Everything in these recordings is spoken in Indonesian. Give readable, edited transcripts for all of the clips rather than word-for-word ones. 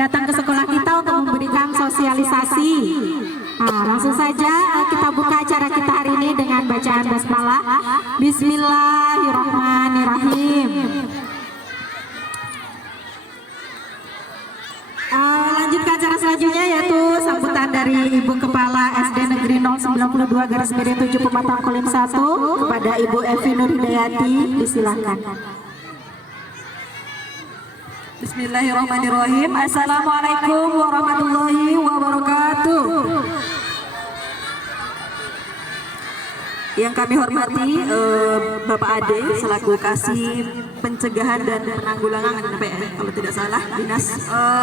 datang ke sekolah kita untuk memberikan sosialisasi. Nah, langsung saja kita buka acara kita hari ini dengan bacaan basmalah. Bismillahirrahmanirrahim. Lanjut ke acara selanjutnya, yaitu sambutan dari Ibu Kepala SD Negeri 092/7 Pematang Kolim 1 kepada Ibu Evi Nurhidayati. Disilakan. Bismillahirrahmanirrahim. Assalamualaikum warahmatullahi wabarakatuh. Yang kami hormati Bapak Ade selaku Kasih Pencegahan dan Penanggulangan kalau tidak salah Dinas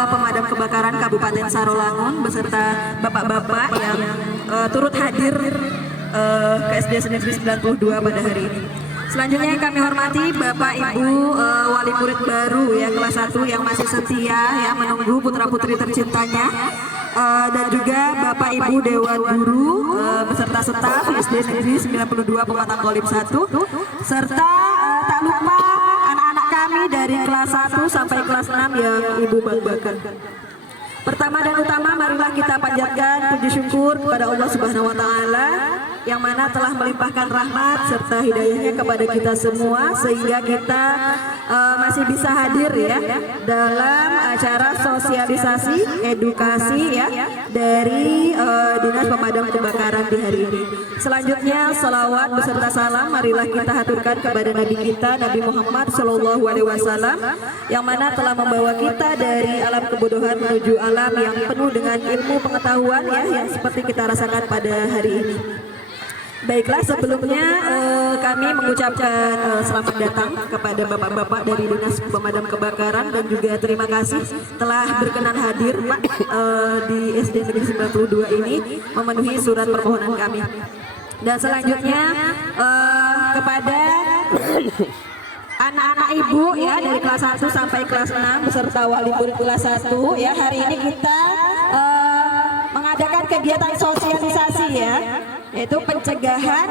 Pemadam Kebakaran Kabupaten Sarolangun beserta bapak-bapak yang turut hadir ke SD Negeri 92 pada hari ini. Selanjutnya yang kami hormati Bapak Ibu wali murid baru ya kelas 1 yang masih setia ya menunggu putra-putri tercintanya. Dan juga Bapak Ibu Dewan Guru beserta staf SD Negeri 92 Pematang Kolim 1 serta tak lupa anak-anak kami dari kelas 1 sampai kelas 6 yang Ibu banggakan. Pertama dan utama marilah kita panjatkan puji syukur kepada Allah Subhanahu wa taala yang mana telah melimpahkan rahmat serta hidayahnya kepada kita semua sehingga kita masih bisa hadir ya dalam acara sosialisasi edukasi ya dari Dinas Pemadam Kebakaran di hari ini. Selanjutnya salawat beserta salam marilah kita haturkan kepada Nabi kita Nabi Muhammad SAW yang mana telah membawa kita dari alam kebodohan menuju alam yang penuh dengan ilmu pengetahuan ya yang seperti kita rasakan pada hari ini. Baiklah, sebelumnya kami mengucapkan selamat datang kepada bapak-bapak dari Dinas Pemadam Kebakaran dan juga terima kasih telah berkenan hadir Pak di SD Negeri 92 ini memenuhi surat permohonan kami. Dan selanjutnya kepada anak-anak ibu ya dari kelas 1 sampai kelas 6 beserta wali murid kelas 1 ya hari ini kita mengadakan kegiatan sosialisasi ya yaitu pencegahan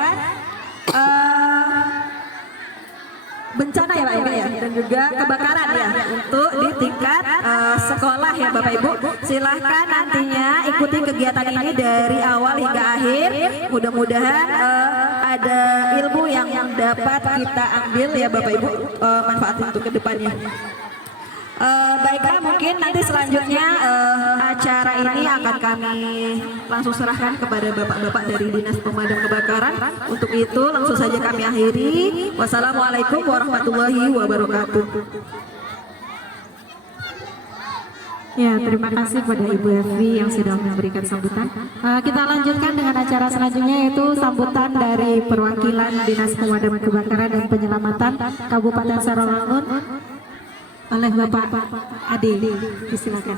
bencana ya Pak ini ya dan juga kebakaran ya untuk di tingkat sekolah ya Bapak Ibu. Silahkan nantinya ikuti kegiatan ini dari awal hingga akhir. Mudah-mudahan ada ilmu yang dapat kita ambil ya Bapak Ibu manfaat untuk kedepannya. Baiklah, mungkin nanti selanjutnya acara ini akan kami langsung serahkan kepada bapak-bapak dari Dinas Pemadam Kebakaran. Untuk itu langsung saja kami akhiri. Wassalamualaikum warahmatullahi wabarakatuh. Ya, terima kasih kepada Ibu Evi yang sudah memberikan sambutan. Kita lanjutkan dengan acara selanjutnya yaitu sambutan dari perwakilan Dinas Pemadam Kebakaran dan Penyelamatan Kabupaten Sarolangun oleh Bapak Ade. Silakan.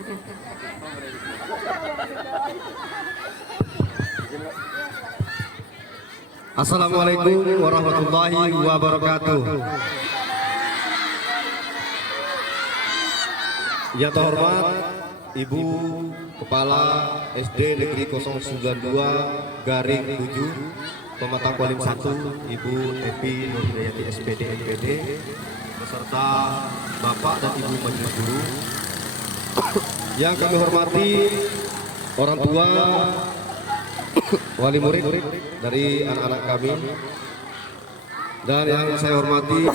Assalamualaikum warahmatullahi wabarakatuh. Yang terhormat Ibu Kepala SD Negeri 092/7 Pematang Kolim 1 Ibu Evi Nurhidayati SPD NPD beserta Bapak dan Ibu Majelis Guru. Yang kami hormati orang tua wali murid dari anak-anak kami, dan yang saya hormati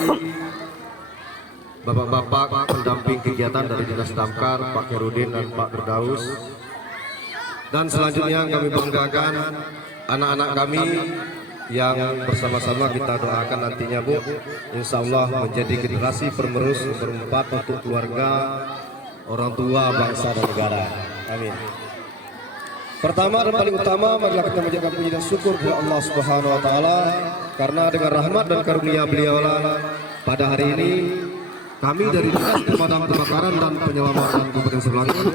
bapak-bapak pendamping kegiatan dari Dinas Damkar Pak Kherudin dan Pak Firdaus. Dan selanjutnya kami banggakan anak-anak kami yang bersama-sama kita doakan nantinya Bu, insya Allah menjadi generasi penerus berempat untuk keluarga, orang tua, bangsa dan negara. Amin. Pertama dan paling utama marilah kita menjaga puji dan syukur kepada Allah Subhanahu wa taala karena dengan rahmat dan karunia beliaulah pada hari ini kami dari Dinas Pemadam Kebakaran dan Penyelamatan Kabupaten Sarolangun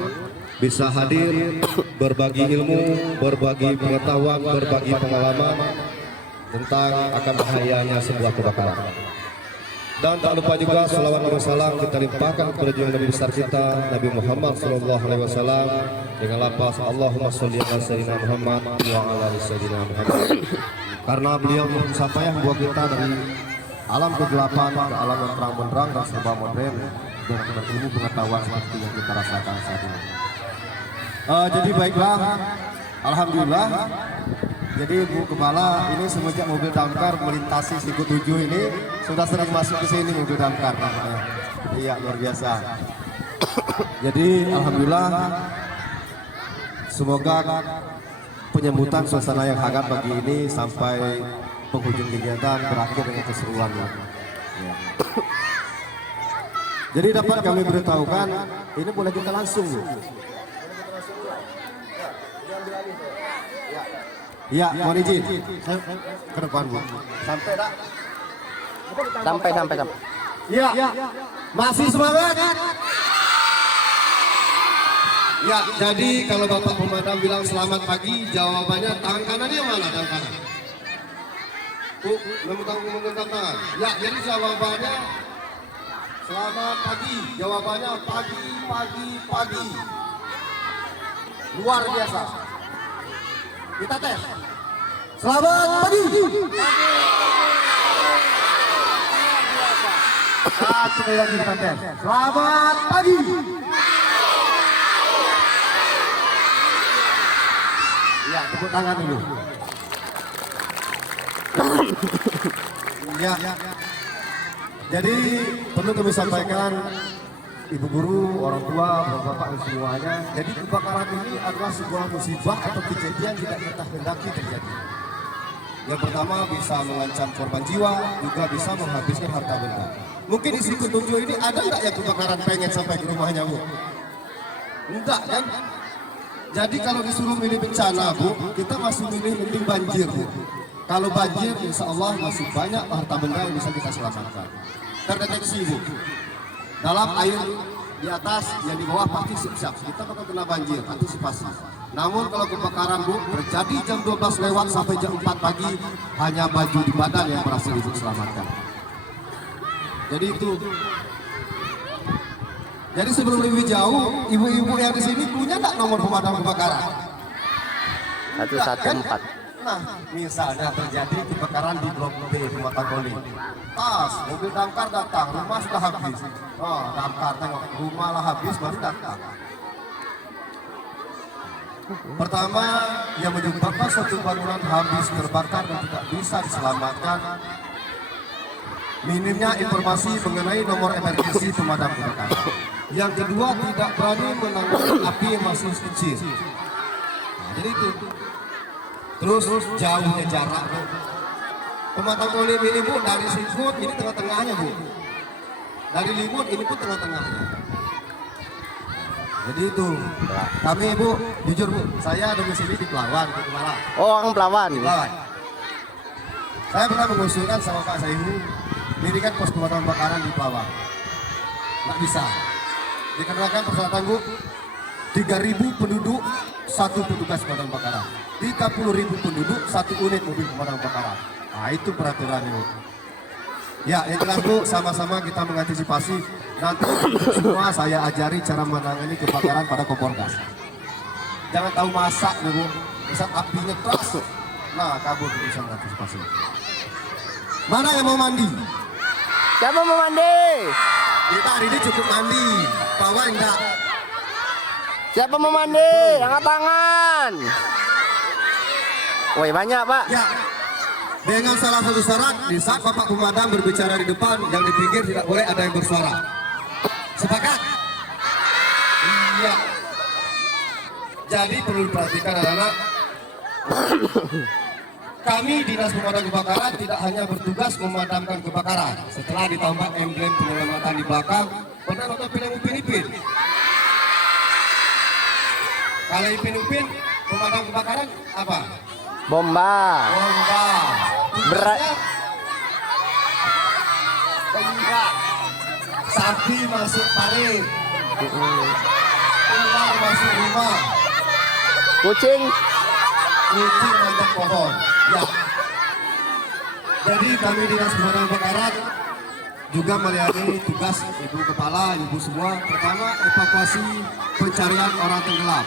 bisa hadir berbagi ilmu, berbagi pengetahuan, berbagi pengalaman tentang akan bahayanya sebuah kebakaran. Dan tak lupa juga salawat dan salam kita limpahkan kepada junjungan Nabi besar kita Nabi Muhammad SAW dengan lafaz Allahumma sholli ala sayyidina Muhammad wa ala ali sayyidina Muhammad. Karena beliau sampai membawa kita dari alam kegelapan ke alam yang terang benderang dan serba modern berilmu pengetahuan seperti yang kita rasakan saat ini. Jadi baiklah, alhamdulillah. Jadi Bu Kepala, ini semenjak mobil damkar melintasi Siku 7 ini sudah sering masuk ke sini mobil damkar. Iya, luar biasa. Jadi alhamdulillah, semoga penyambutan suasana yang hangat pagi ini sampai penghujung kegiatan berakhir dengan keseruan. Ya. Jadi dapat kami beritahukan, ini boleh kita langsung Bu. Ya, mohon izin. Saya ke depan Bu. Sampai tak? Sampai. Ya, masih semangat. Ya, jadi kalau Bapak Pemadam bilang selamat pagi, jawabannya tangan kanannya mana? Tangan kanan. Bu, memegang tangan. Ya, jadi jawabannya selamat pagi. Jawabannya pagi. Luar biasa. Kita tes. Selamat pagi. Sekali lagi kita tes. Selamat pagi. Ya, tepuk tangan dulu. Ya. Jadi perlu kami sampaikan, Ibu guru, orang tua, bapak-bapak dan semuanya. Jadi kebakaran ini adalah sebuah musibah atau kejadian tidak kita hendaki terjadi. Yang pertama bisa mengancam korban jiwa, juga bisa menghabiskan harta benda. Mungkin di Siku 7 ini ada nggak yang kebakaran pengen sampai ke rumahnya Bu? Enggak kan? Jadi kalau disuruh milih bencana Bu, kita masih milih mending banjir Bu. Kalau banjir insya Allah masih banyak harta benda yang bisa kita selamatkan. Terdeteksi Bu. Dalam air di atas, yang di bawah pasti siap-siap. Kita bakal kena banjir, antisipasi. Namun kalau kebakaran Bu, terjadi jam 12 lewat sampai jam 4 pagi, hanya baju di badan yang berhasil Ibu selamatkan. Jadi itu. Jadi sebelum lebih jauh, ibu-ibu yang di sini punya nggak nomor pemadam kebakaran? 114. Nah, misalnya terjadi kebakaran di Blok B Pematang Koli. Tas, mobil damkar datang, rumah sudah habis. Oh, damkar tengok, rumah lah habis, baru datang. Pertama, yang menyebabkan suatu bangunan habis terbakar dan tidak bisa diselamatkan, minimnya informasi mengenai nomor emergensi pemadam kebakaran. Yang kedua, tidak berani menangani api yang masih kecil. Nah, jadi itu. Terus jauhnya jarak Bu. Pematang Koli ini Bu, dari Sikut ini tengah-tengahnya Bu. Dari Limut ini pun tengah-tengahnya. Jadi itu. Kami Bu, jujur Bu, saya domisili di Pelawan, di Kepala. Oh, orang Pelawan. Pelawan. Saya pernah mengusulkan sama Pak Saihu dirikan pos pemadam kebakaran di Pelawan. Nggak bisa. Dikarenakan persyaratan Bu, 3.000 penduduk, 1 petugas pemadam kebakaran. 30.000 penduduk, 1 unit mobil pemadam kebakaran. Nah itu peraturan Bu. Ya, yang jelas Bu, sama-sama kita mengantisipasi. Nanti semua saya ajari cara menangani kebakaran pada kompor gas. Jangan tahu masak Bu. Saat apinya keras, nah kabur bisa mengantisipasi. Mana yang mau mandi? Siapa mau mandi? Kita hari ini cukup mandi, bawa enggak? Siapa mau mandi? Angkat tangan. Woi, banyak Pak. Ya, dengan salah satu syarat, di saat Bapak Pemadam berbicara di depan, yang di pinggir tidak boleh ada yang bersuara. Sepakat? Iya. Jadi perlu diperhatikan anak-anak. Kami Dinas Pemadam Kebakaran tidak hanya bertugas memadamkan kebakaran. Setelah ditambah emblem penyelamatan di belakang, pernah nonton film Upin Ipin? Kalau Upin Ipin, pemadam kebakaran apa? Bomba. Bomba. Berat. Enggak. Sapi masuk parit. Ular masuk rumah. Kucing. Kucing manjat pohon. Ya. Jadi kami Dinas Pemadam Kebakaran juga melayani tugas Ibu Kepala, Ibu semua. Pertama, evakuasi pencarian orang tenggelam.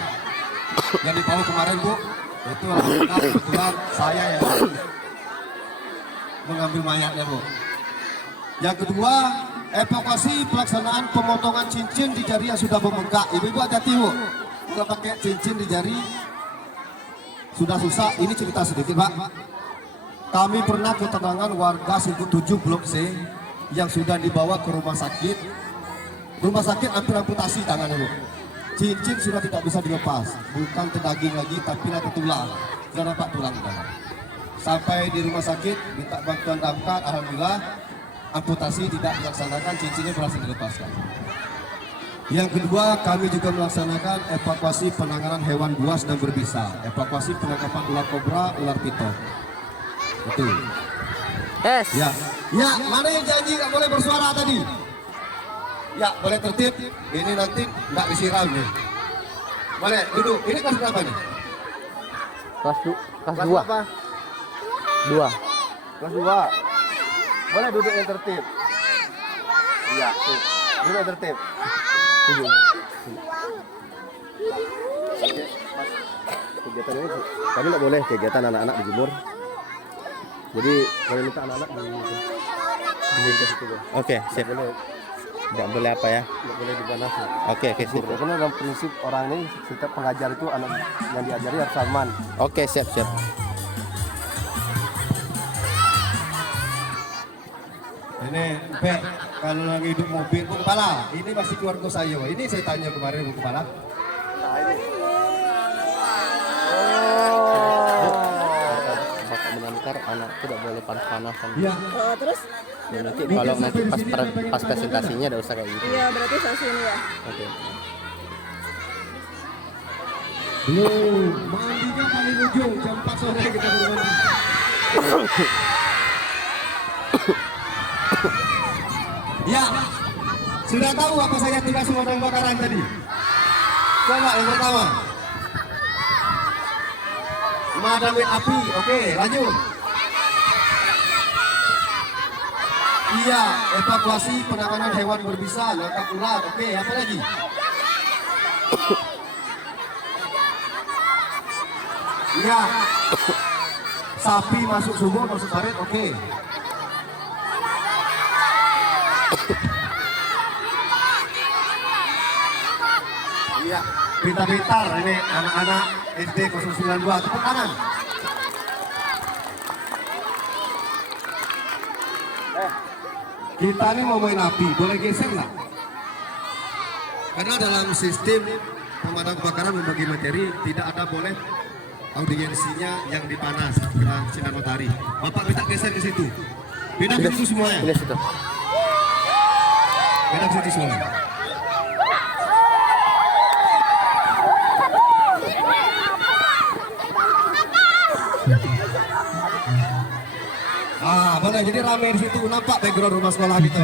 Yang di Palu kemarin Bu, itu alhamdulillah kebetulan saya yang mengambil mayatnya Bu. Yang kedua, evakuasi pelaksanaan pemotongan cincin di jari yang sudah membengkak. Ibu-ibu hati-hati bu, kalau pakai cincin di jari sudah susah. Ini cerita sedikit pak. Kami pernah ketenangan warga Singkut 7 Blok C yang sudah dibawa ke rumah sakit. Rumah sakit hampir amputasi tangannya bu. Cincin sudah tidak bisa dilepas, bukan daging lagi tapi nanti tulang. Sudah dapat tulang di dalam. Sampai di rumah sakit minta bantuan damkar, alhamdulillah amputasi tidak dilaksanakan, cincinnya berhasil dilepaskan. Yang kedua, kami juga melaksanakan evakuasi penanganan hewan buas dan berbisa, evakuasi penangkapan ular kobra, ular piton. Betul. Ya, ya, mana yang janji nggak boleh bersuara tadi? Ya, boleh tertib. Ini nanti nggak disiram nih. Boleh duduk. Ini kelas berapa nih? Kelas 2. Apa? 2. Kelas 2. Boleh duduk yang tertib. Iya, tuh. Duduk yang tertib. Kegiatan ini kami nggak boleh kegiatan anak-anak dijemur. Jadi boleh minta anak-anak di situ. Oke, siap. Nggak boleh apa ya? Nggak boleh dipanas. Oke, siap. Karena dalam prinsip orang ini setiap pengajar itu anak yang diajari harus aman. Oke, siap. Ini Pak, kalau lagi hidup mobil, Bu Kepala, ini masih keluarga saya. Ini saya tanya kemarin Bu Kepala. Bapak mengantar anak tidak boleh panas-panasan. Iya. Terus? Dan nanti kalau nanti pas presentasinya tidak usah kayak gitu. Iya, berarti saya sini ya. Oke. Belum, mandinya paling ujung, jam 4 sore kita baru mandi. Ya, sudah tahu apa saja tugas pemadam kebakaran tadi? Coba yang pertama, memadami api. Oke, lanjut. Iya, evakuasi penanganan hewan berbisa, nangkap ular. Oke, apa lagi? Iya, sapi masuk sumur, masuk parit. Oke. Iya, pintar-pintar ini anak-anak SD 092. Tepuk tangan. Kita ini mau main api, boleh geser nggak? Karena dalam sistem pemadam kebakaran membagi materi tidak ada boleh audiensinya yang dipanas kena sinar matahari. Bapak minta geser ke situ. Pindah ke situ semuanya. Ini situ. Pindah ke situ semua. Ah, boleh. Jadi ramai di situ. Nampak background rumah sekolah kita.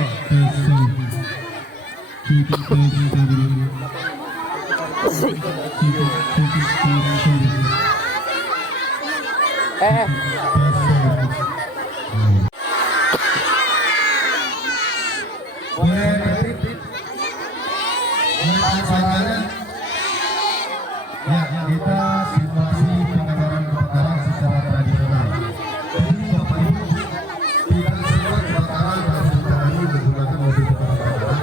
Boleh ya, kita simulasi penanganan kebakaran secara tradisional. Jadi Bapak Ibu, tidak semua kebakaran harus ditangani menggunakan mobil kebakaran.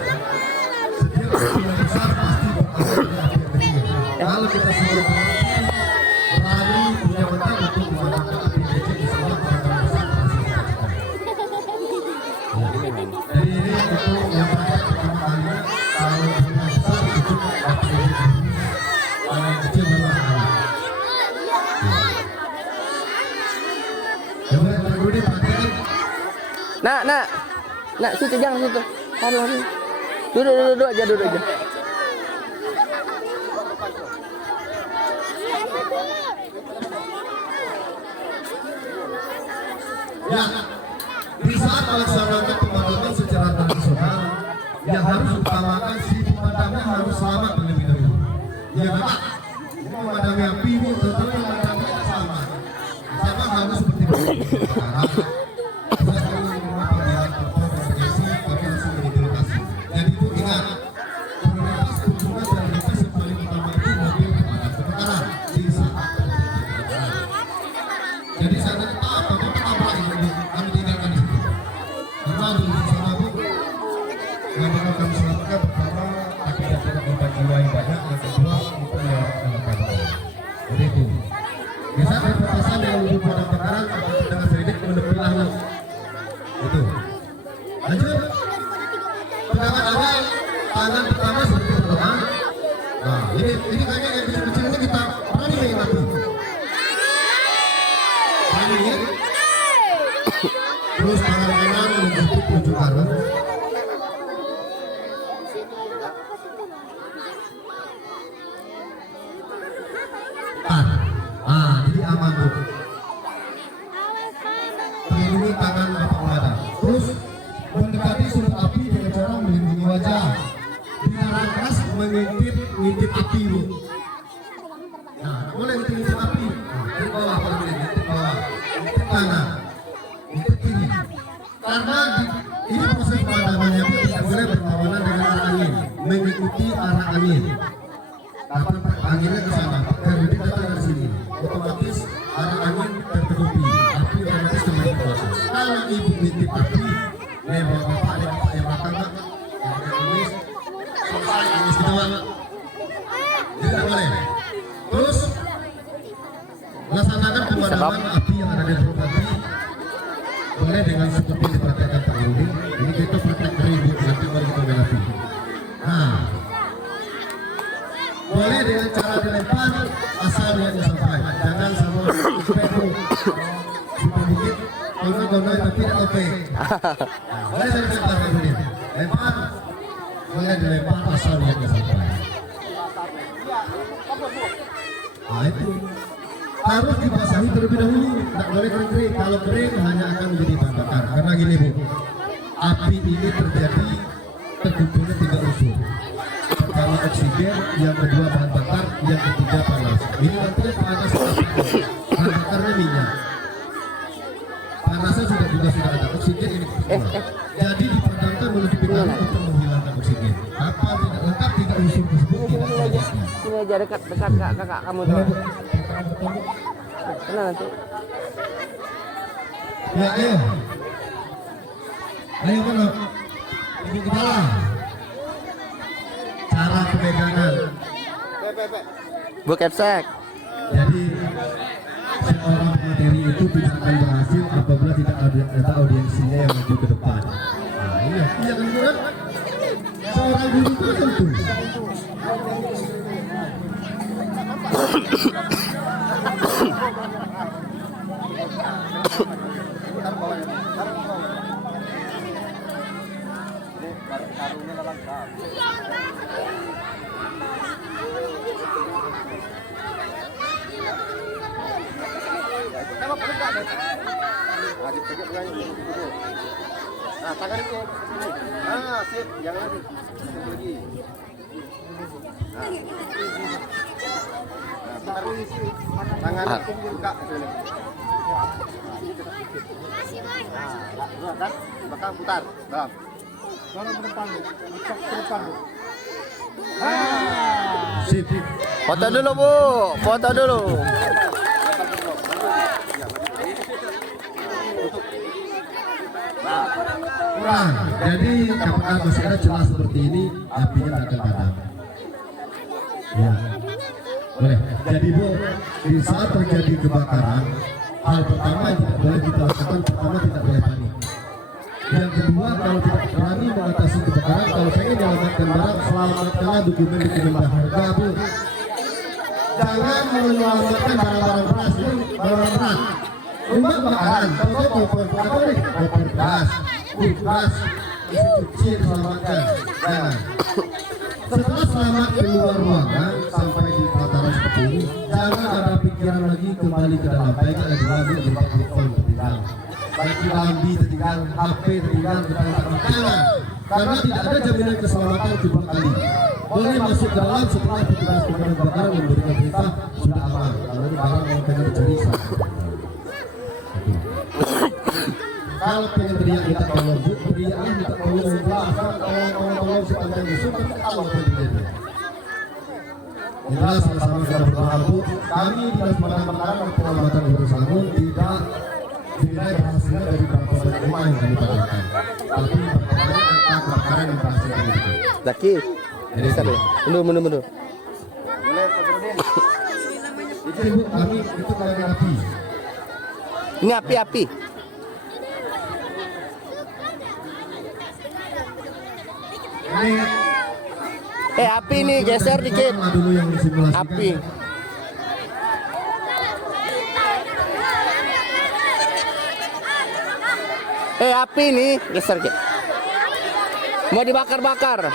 Setiap yang besar pasti berada di api kecil. Kalau kita semua berani punya mata untuk menggunakan api kecil di semua kebakaran besar pasti dilakukan. Jadi ini untuk yang pertama kalinya kalau punya besar itu api kecil. Kalau yang kecil memang Nak, situ jangan situ. Lari. Duduk aja. Ya, di saat melaksanakan pemadaman secara tradisional, yang harus utamakan si pemadamnya harus selamat terlebih dahulu. Ya Bapak, ini memadami api ini tentunya memadamnya sama harus seperti kebakaran. Saya selalu menggunakan panggilan telepon emergensi, kami langsung menidurkasi. Jadi itu ingat, prioritas kunjungan dan prioritas yang paling utama itu mobil pemadam kebakaran di saat kebakaran. Jadi saya tanya, Pak, Bapak tabrak ini, kami tinggalkan di situ. Karena di sana Bu, tangan pertama seperti berdoa. Nah, ini kayaknya yang kecil-kecil ini kita berani main api. Berani ya? Terus tangan kanan menjepit ujung arah. Jadi aman tuh. Melindungi tangan Bapak Pemadam. Terus mendekati sumber api dengan cara melindungi wajah. Dilarang keras mengintip api bu. Nah, boleh ngintip api. Di bawah kalau boleh ngintip bawah, ngintip kanan, ngintip kiri. Karena ini proses pemadamannya pun tidak boleh berlawanan dengan arah angin, mengikuti arah angin. Tapi anginnya ke sana, kemudian datang dari sini, otomatis arah angin tertutupi, api otomatis kembali ke belakang. Kalau ibu ngintip api, bapak ada bapak yang belakang pak, yang ada tulis, tulis kita pak, jadi tidak boleh. Terus laksanakan pemadaman api yang ada di perut api, boleh dengan seperti diperhatikan Pak Rudi. Ini kita praktek beribu, nanti baru kita main api. Nah, boleh dengan cara dilempar asal niatnya sampai, jangan sama sepenuh super bukit kono-kono tapi tidak oke. Boleh saya lempar Pak Rudi, lempar boleh dilempar asal niatnya sampai. Nah itu harus dibasahi terlebih dahulu, tidak boleh kering-kering. Kalau kering hanya akan menjadi bahan bakar. Karena gini bu, api ini terjadi terkumpulnya 3 unsur. Pertama oksigen, yang kedua bahan bakar, yang ketiga panas. Ini nanti panas, bahan bakarnya minyak. Panasnya sudah ada, oksigen ini semua. Jadi dipadamkan menutupi tangan untuk menghilangkan oksigen. Apa tidak lengkap 3 unsur tersebut tidak terjadi. Sini aja dekat kakak kamu tuh. Kenal nanti. Ya ayo mana? Ibu kepala. Cara pemegangan. Bu Kepsek. Jadi seorang materi itu tidak akan berhasil apabila tidak ada audiensinya yang maju ke depan. Nah iya kan bukan? Seorang guru itu tentu. Nah, tangan ini. Ah, sip, jangan lagi. Lagi. Tangan buka sini. Kan? Belakang putar. Bang. Jangan ke depan. Buka ke depan. Sip. Foto dulu bu, foto dulu. Kurang. Jadi apakah masih ada celah seperti ini, apinya tidak akan padam. Ya. Boleh. Jadi bu, di saat terjadi kebakaran, hal pertama yang tidak boleh kita lakukan, pertama tidak boleh panik. Yang kedua, kalau tidak berani mengatasi kebakaran, kalau pengen menyelamatkan barang, selamatkanlah dokumen-dokumen berharga bu. Jangan menyelamatkan barang-barang beras, barang berat. Rumah kebakaran, kalau koper apa nih? Koper beras, beras, isi cuci selamatkan. Jangan. Setelah selamat keluar ruangan sampai di pelataran seperti ini, jangan ada pikiran lagi kembali ke dalam. Baik ada lagu berupa telepon tertinggal, baik lambi tertinggal, HP tertinggal, jangan. Karena tidak ada jaminan keselamatan kedua kali. Boleh masuk ke dalam setelah petugas pemadam kebakaran memberikan perintah sudah aman. Kalau ini barang yang pengen dicari kalau pengen teriak minta tolong, teriak minta tolong, tolong sepanjang musuh, kita tahu apa yang terjadi. Kita sama-sama kita berdoa bu, kami di Dinas Pemadam Kebakaran dan Penyelamatan Berusaha tidak dinilai berhasilnya dari beberapa rumah yang kami padamkan, tapi perkembangan angka kebakaran yang berhasil kami itu. Zaki, bisa deh. Mundur. Jadi bu, kami itu kalangan api. Ini api-api. Ini Api nih geser dikit. Dulu yang disimulasikan. Api. Api nih geser dikit. Mau dibakar-bakar.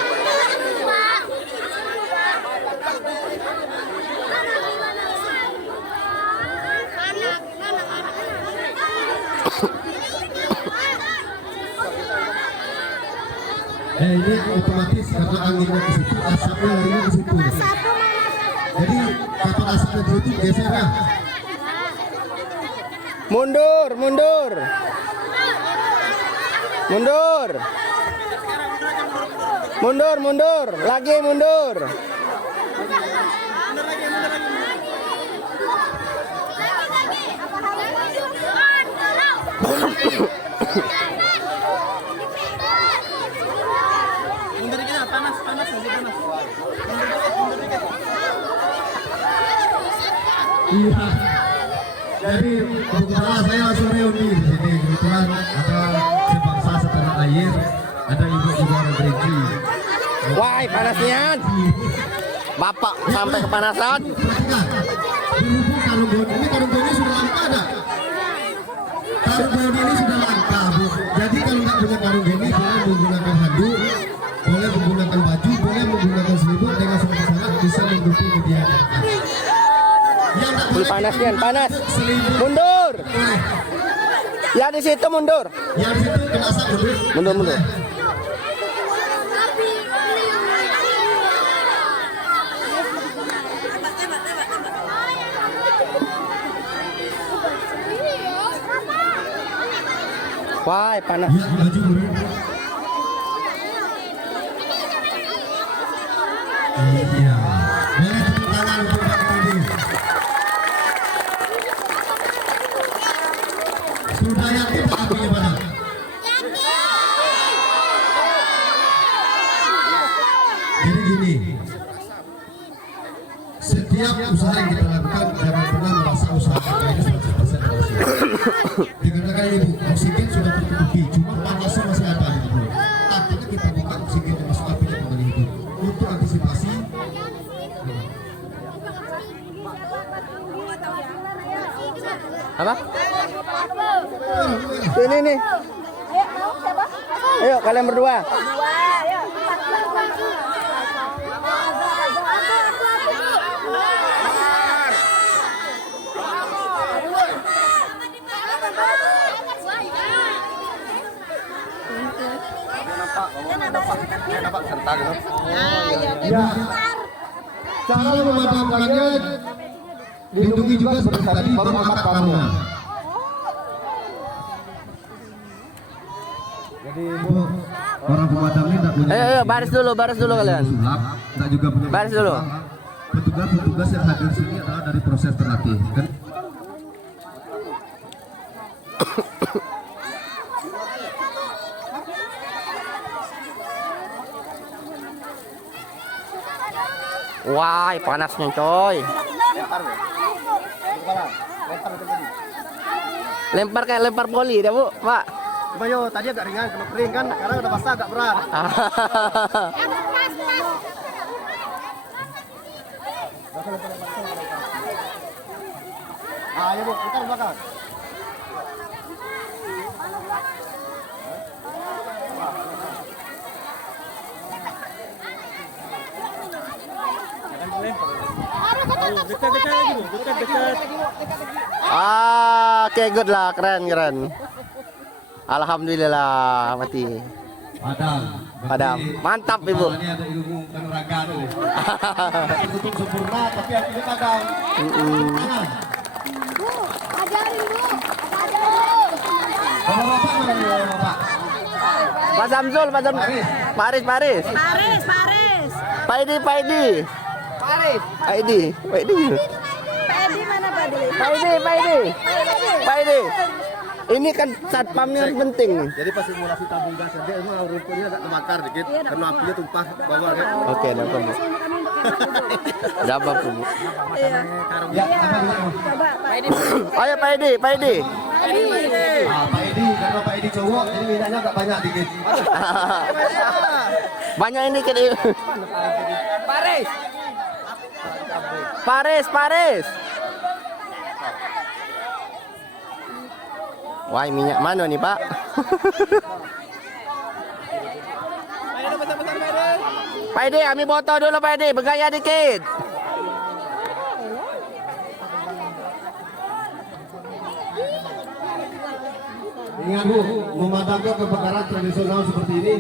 Ini otomatis karena anginnya ke situ, asapnya larinya ke situ. Jadi kapal asapnya di situ geser ya. Mundur, mundur. Mundur. Mundur, mundur. Lagi mundur. Iya. Jadi kebetulan saya langsung reuni di sini. Kebetulan ada sebangsa setanah air, ada ibu juga orang Gereji. Wah, panasnya. Bapak sampai kepanasan. Perhatikan, berhubung karung goni ini sudah langka ada. Karung goni ini sudah langka, Bu. Jadi kalau nggak punya karung goni, boleh menggunakan handuk, boleh menggunakan baju, boleh menggunakan selimut dengan senang-senang bisa menutupi media. Yang nggak boleh Panasnya, panas. selimut Mundur. boleh. Ya di situ mundur. Yang di situ kena asap mundur. Mundur, mundur. Wah, panas. Ya, maju mundur. Iya. Boleh tepuk tangan untuk Pak Kepala. Sudah yakin tak apinya padam? Jadi gini, setiap usaha yang kita lakukan jangan pernah merasa usaha kita ini 100% berhasil. Dikarenakan ini Bu, oksigen sudah tertutupi, cuma panasnya masih ada gitu Bu. Artinya kita buka oksigen yang masuk apinya kembali hidup. Untuk antisipasi, Apa? Ini nih. Ayo kalian berdua. cara memadamkannya dilindungi juga seperti tadi baru angkat panahnya. Jadi orang pemadam ini tidak punya. Ayo baris dulu kalian. Sulap, tak juga punya. Baris dulu. Petugas yang hadir sini adalah dari proses terlatih. Kan? Wah, panasnya coy. Lempar kayak lempar poli dah Bu, Pak. Bayo tadi agak ringan, kalau kering kan, sekarang udah basah agak berat. Ayo Bu, kita belakang. Oke, good lah, keren. Alhamdulillah mati. Padam. Mantap Ibu. Ini ada ilmu kanuragan. Tutup sempurna tapi akhirnya padam. Ajarin Bu. Bapak mana nih Bapak? Pak Samsul, Paris. Paris. Pak Edi. Pedi mana Pedi? Pak Edi. Ini kan satpamnya penting nih. Jadi pas simulasi tabung gas aja emang rumputnya agak terbakar dikit karena apinya tumpah ke bawah kan. Oke, dapat Bu. Dapat Bu. Ya, apa dulu? Ayo Pak Edi. Pak Edi, karena Pak Edi cowok jadi minyaknya agak banyak dikit. Banyak ini ke Paris. Wah, minyak mana nih, Pak? Pak Edi, ambil botol dulu, Pak Edi. Bergaya dikit. Ingat Bu, memadamkan kebakaran tradisional seperti ini.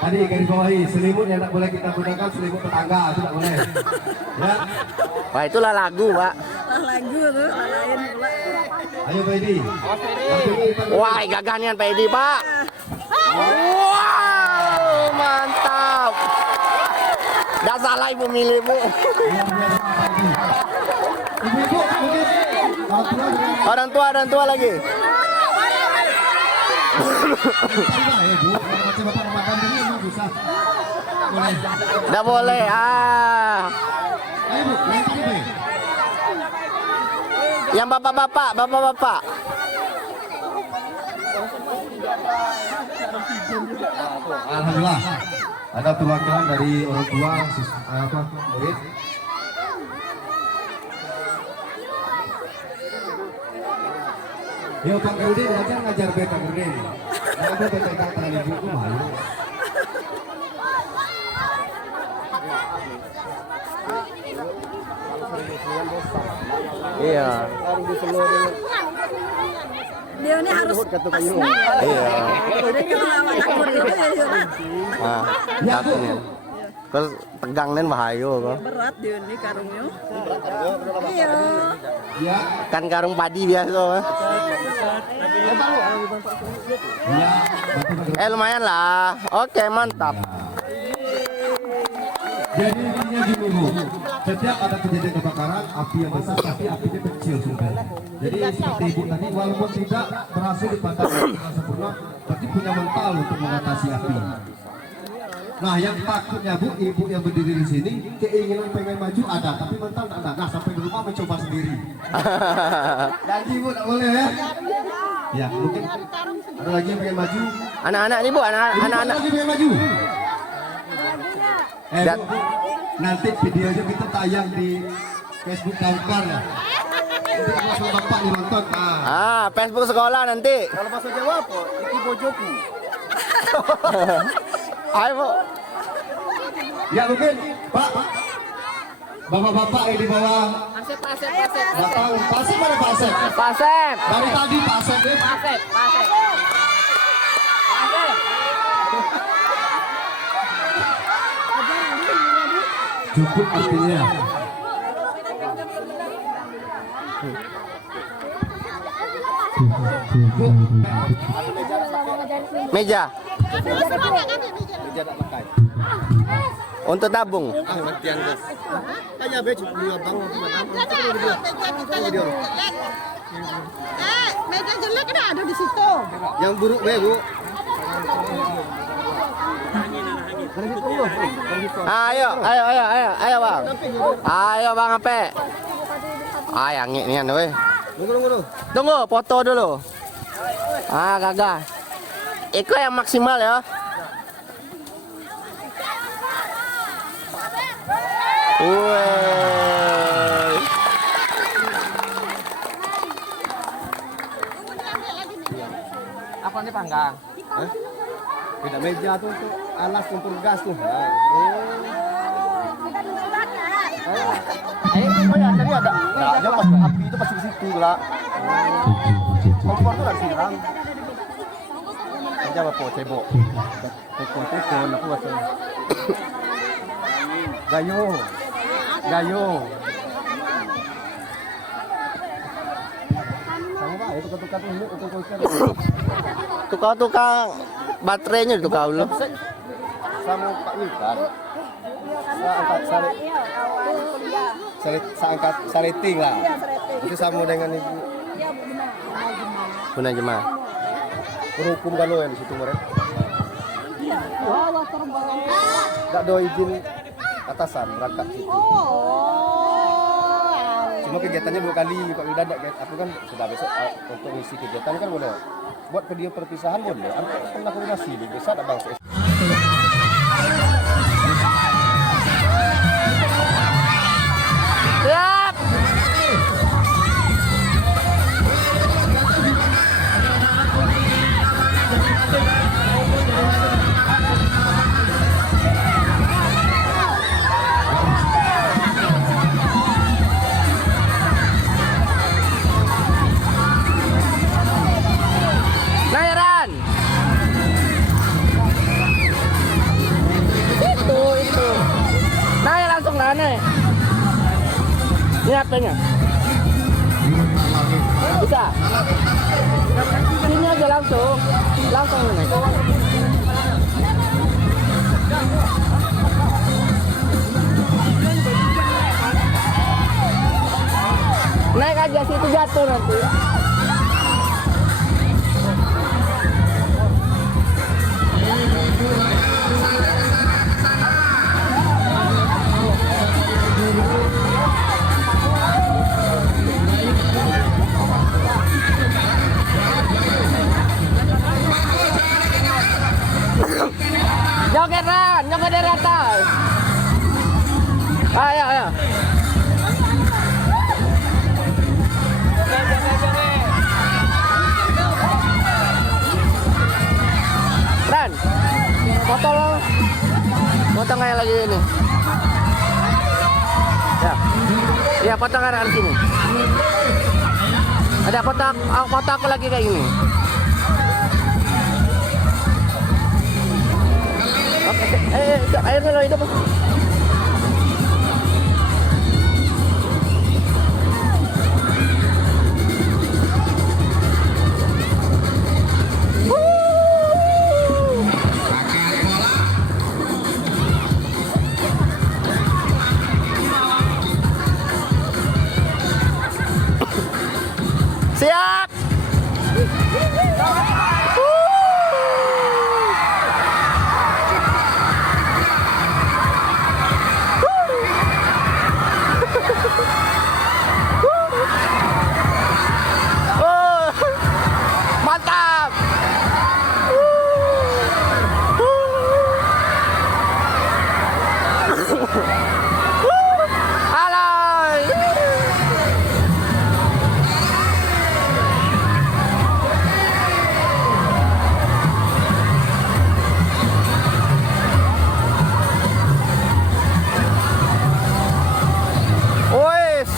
Tadi garis bawahi, selimut yang tak boleh kita gunakan selimut tetangga, itu tak boleh. Ya, Wah, itulah lagu, Pak. Lagu tuh, lain pula. ayo Pak Edi. Wah, gagah nian Pak Edi, Pak. Wow, mantap. Dah salah ibu milih, Bu. Ibu-ibu, mungkin Orang tua lagi. ya Bu, kalau macam bapak makan tadi emang bisa. Boleh. Dah boleh. Ayo Bu, yang tadi Bu. Yang bapak-bapak. Alhamdulillah, ada perwakilan dari orang tua, murid. Yo Pak Gerudin, ngajar Pak Gerudin. Ada PPK tangan ibu itu malu. Iya. Dia ini harus pas. Iya. Udah kan lawan akur itu ya. Nah, jatuhnya. Terus tegang nen bahaya kok. Berat dia ini karungnya. Iya. Ya, Kan karung padi biasa. ya. Lumayan lah. Oke, mantap. Jadi intinya gini Bu, setiap ada kejadian kebakaran, api yang besar tapi apinya kecil sudah. Jadi seperti ibu tadi, walaupun tidak berhasil dipadamkan dengan sempurna, tapi punya mental untuk mengatasi api. Nah, yang takutnya Bu, ibu yang berdiri di sini, keinginan pengen maju ada, tapi mental tidak ada. Nah, sampai di rumah mencoba sendiri. Janji Bu, tak boleh ya? Ya, mungkin ada lagi yang pengen maju. Anak-anak nih, Bu, Ibu, anak-anak. ada lagi pengen maju. Dan- Bu, nanti videonya kita tayang di Facebook Damkar ya. Nanti kalau bapak nih nonton. Facebook sekolah nanti. Kalau bahasa Jawa apa? Iki bojoku. Ayo, Bu. Ya mungkin Pak, bapak-bapak yang di bawah. Bapak, Pasep mana Pasep? Pasep. Dari tadi Pasep deh. Cukup artinya. Meja. Meja tak pakai. Untuk tabung. Matian guys. Tanya baju dua bang. Meja jelek ada di situ. Yang buruk be Bu. Ayo, Bang. Ayo, Bang Ape. Yang ini weh. Tunggu. Tunggu, foto dulu. Gagah. Iko yang maksimal ya. Woi. Apa nih panggang? Beda meja tuh untuk alas untuk gas tuh. Ya tadi ada. Nah, dia pas api itu pasti di situ lah. Kompor tuh harus siram. Meja apa cebok. Telepon aku asal. Gayo. Kamu Pak, itu tukar ini untuk Tukang baterainya tukar dulu. sama Pak Wilkan. Saya angkat saleting lah. Itu sama dengan ibu. Guna jemaah. Berhukum kan lo yang di situ mereka. Gak ada izin atasan berangkat situ. Cuma kegiatannya 2 kali Pak Wildadak. Aku kan sudah besok untuk ngisi kegiatan kan boleh. Buat video perpisahan boleh. Aku pernah koordinasi di besar abang. Ini HP-nya. Bisa. Sini aja langsung naik. Naik aja situ jatuh nanti. Joget dari atas. Ayo. Ran, foto lo. Foto kayak lagi ini. Ya foto kayak di sini. Ada foto aku lagi kayak gini. Ayo lo hidup. Siap. Mantap. Alay. Wes.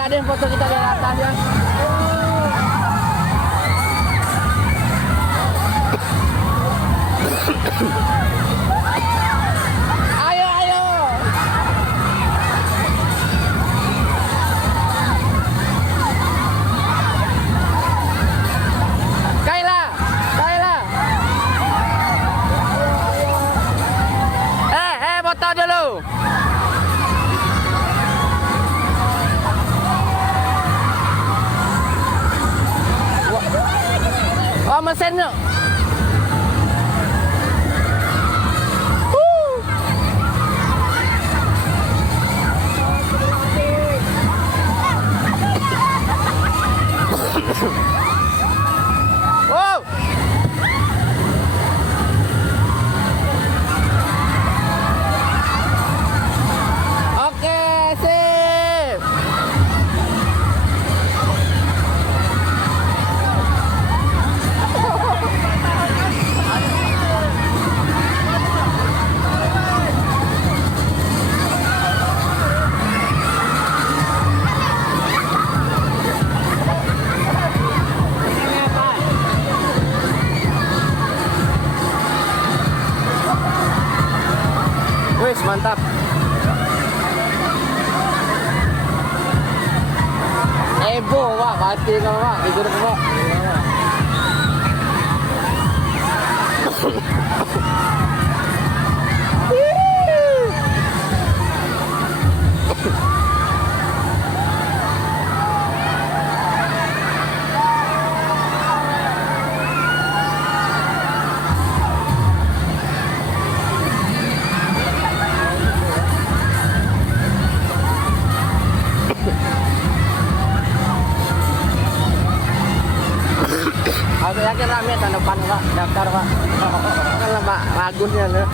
Ada yang foto kita dari atas ya. Ayo. Kayla. Foto dulu. Oh, mesinnya. Wow. Oke, sip. Wis, mantap. Ebo, Pak, mati kalau Pak, disuruh Pak. Aku yakin rame tahun depan Pak, daftar Pak. Kan lama lagunya nih.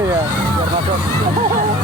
Iya, biar masuk.